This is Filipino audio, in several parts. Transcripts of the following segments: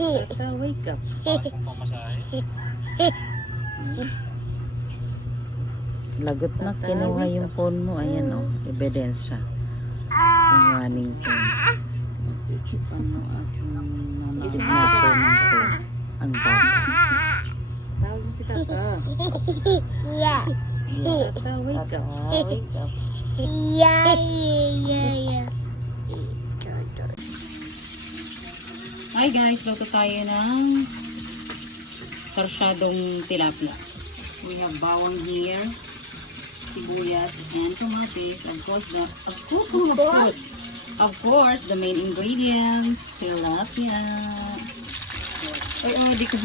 Tata, wake up. Lagot na, kinuha yung phone mo. Ayan o, ebidensya. Sinungaling phone. Ano aking Isip na po ng phone ang bata. tawag si Tata. Tata, wake up. Wake up. Hi guys, luto tayo ng sarsyadong tilapia. We have bawang here, sibuyas, and tomates. Of course, the main ingredients, tilapia. Ay, di ko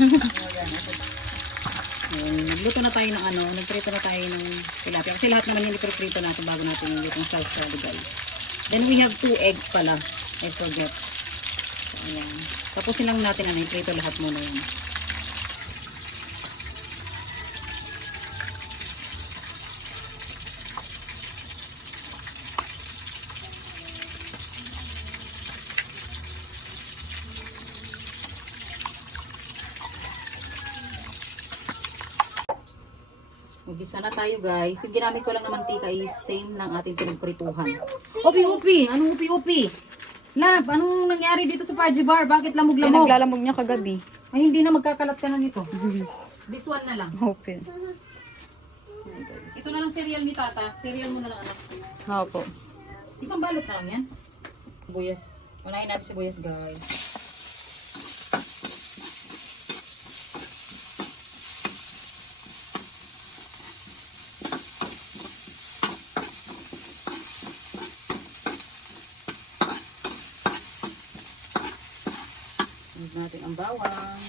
nagluto na tayo ng nagprito na tayo ng tilapia. Kasi lahat naman yung iprito natin bago natin yung itong sarsyado guys. Then we have 2 eggs pala. I forget. So, ayan. Tapos lang natin iprito lahat muna yun. Mag-isa na tayo guys. Yung ginamit ko lang na mantika is same ng ating pinagprituhan. Upi-upi! Anong upi-upi? Lab, anong nangyari dito sa Paji Bar? Bakit lamog-lamog? Naglalamog niya kagabi. Ay, hindi na magkakalat ka na nito. This one na lang. Open. Ito na lang cereal ni Tata. Cereal mo na lang anak. Opo. Isang balot na lang yan. Sibuyas. Unahin natin sibuyas guys. Natin ang bawang.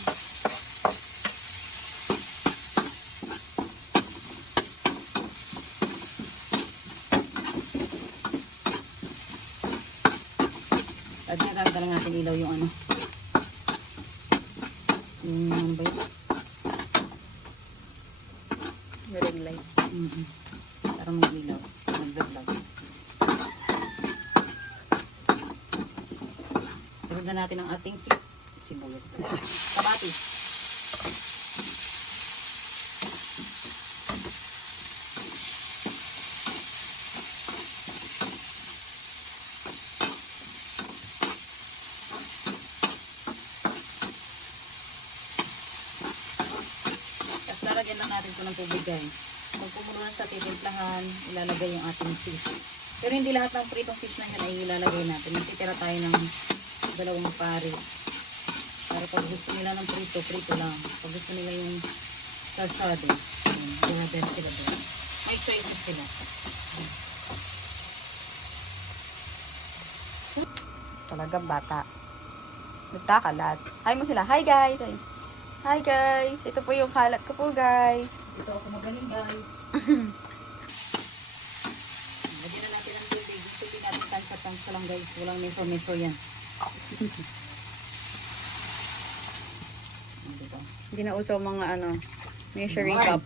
At nagkakita lang natin ilaw yung yung ba yun? Ring light. Para may ilaw. Nagdagdag. Sunod na natin ang ating sibuyas. Kamatis. Tapos lalagyan lang natin ito ng tubig guys. Pag pumulo na sa titimplahan, ilalagay yung ating fish. Pero hindi lahat ng pritong fish na yan ay ilalagay natin. Magtitira tayo ng 2 pares. Para pag gusto nila ng prito, prito lang. Pag gusto nila yung sarsado, ganadan sila doon. May choices sila. Talagang bata. Nagkakalat. Hi mo sila. Hi guys. Hi guys. Ito po yung kalat ko po guys. Ito ako magaling guys. Lagyan na natin ang tubig. Gusto natin tansa-tansa lang guys. Walang meso-meso yan. Hindi na uso mga measuring cup.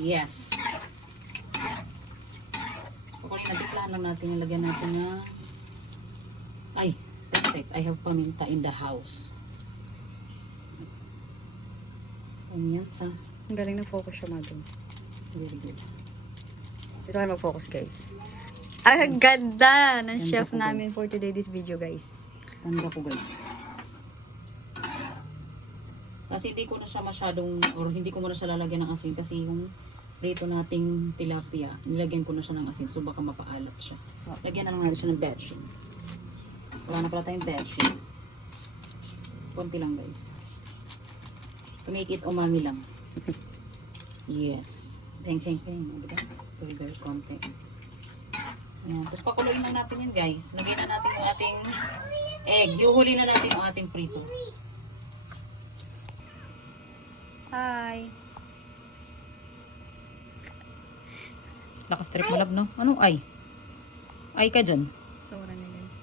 Yes. Kukunin na diklahan lang natin. Lagyan natin na perfect. I have paminta in the house. Paminta. Ang galing na focus siya madam. Very good. Dito kayo mag-focus guys. Ang ganda ng Ganda chef ko, namin guys. for today this video guys. Tanda ko guys. Kasi hindi ko na siya masyadong, or hindi ko muna siya lalagyan ng asin kasi yung prito nating tilapia, nilagyan ko na siya ng asin so baka mapaalat siya. Lagyan na lang natin siya ng betchin. Wala na pala tayong betchin. Konti lang guys. To make it umami lang. Yes. Peng. Diba? Very konti. Ayan. Tapos pakuluin na natin yan guys. Lagyan na natin yung ating egg. Yuhuli na natin yung ating prito. Hi. Lakas trip mo lab, no? Anong ay? Ay ka dyan. Sobra na guys.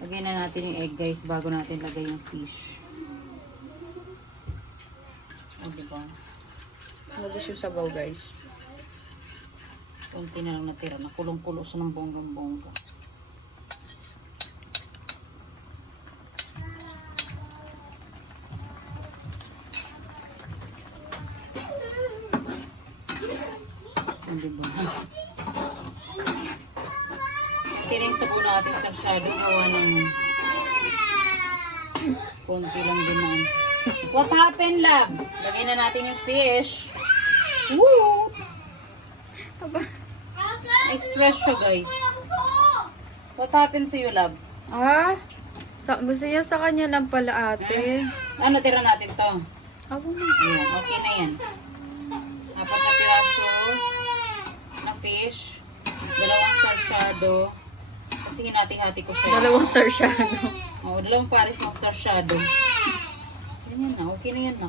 Lagyan na natin yung egg guys bago natin lagay yung fish. O diba? Mag-gusto yung sabaw guys. Kunti na lang natira. Nakulong-kulo siya ng bonggang-bongga. Tiring sa buo natin sarsyado. Gawa ng konti lang din naman. What happened, love? Lagay na natin yung fish. Woo! Aba. May stress siya, guys. What happened sa'yo, love? Ah? Gusto niya sa kanya lang pala, ate. Ano, tira natin to? Abo na. Ayan, okay na yan. 4 na piraso na fish. 2 sarsyado. Kasi hinati-hati ko siya. 2 sarsyado. Oo, 2 pares ng sarsyado. Yan na, okay na yan na.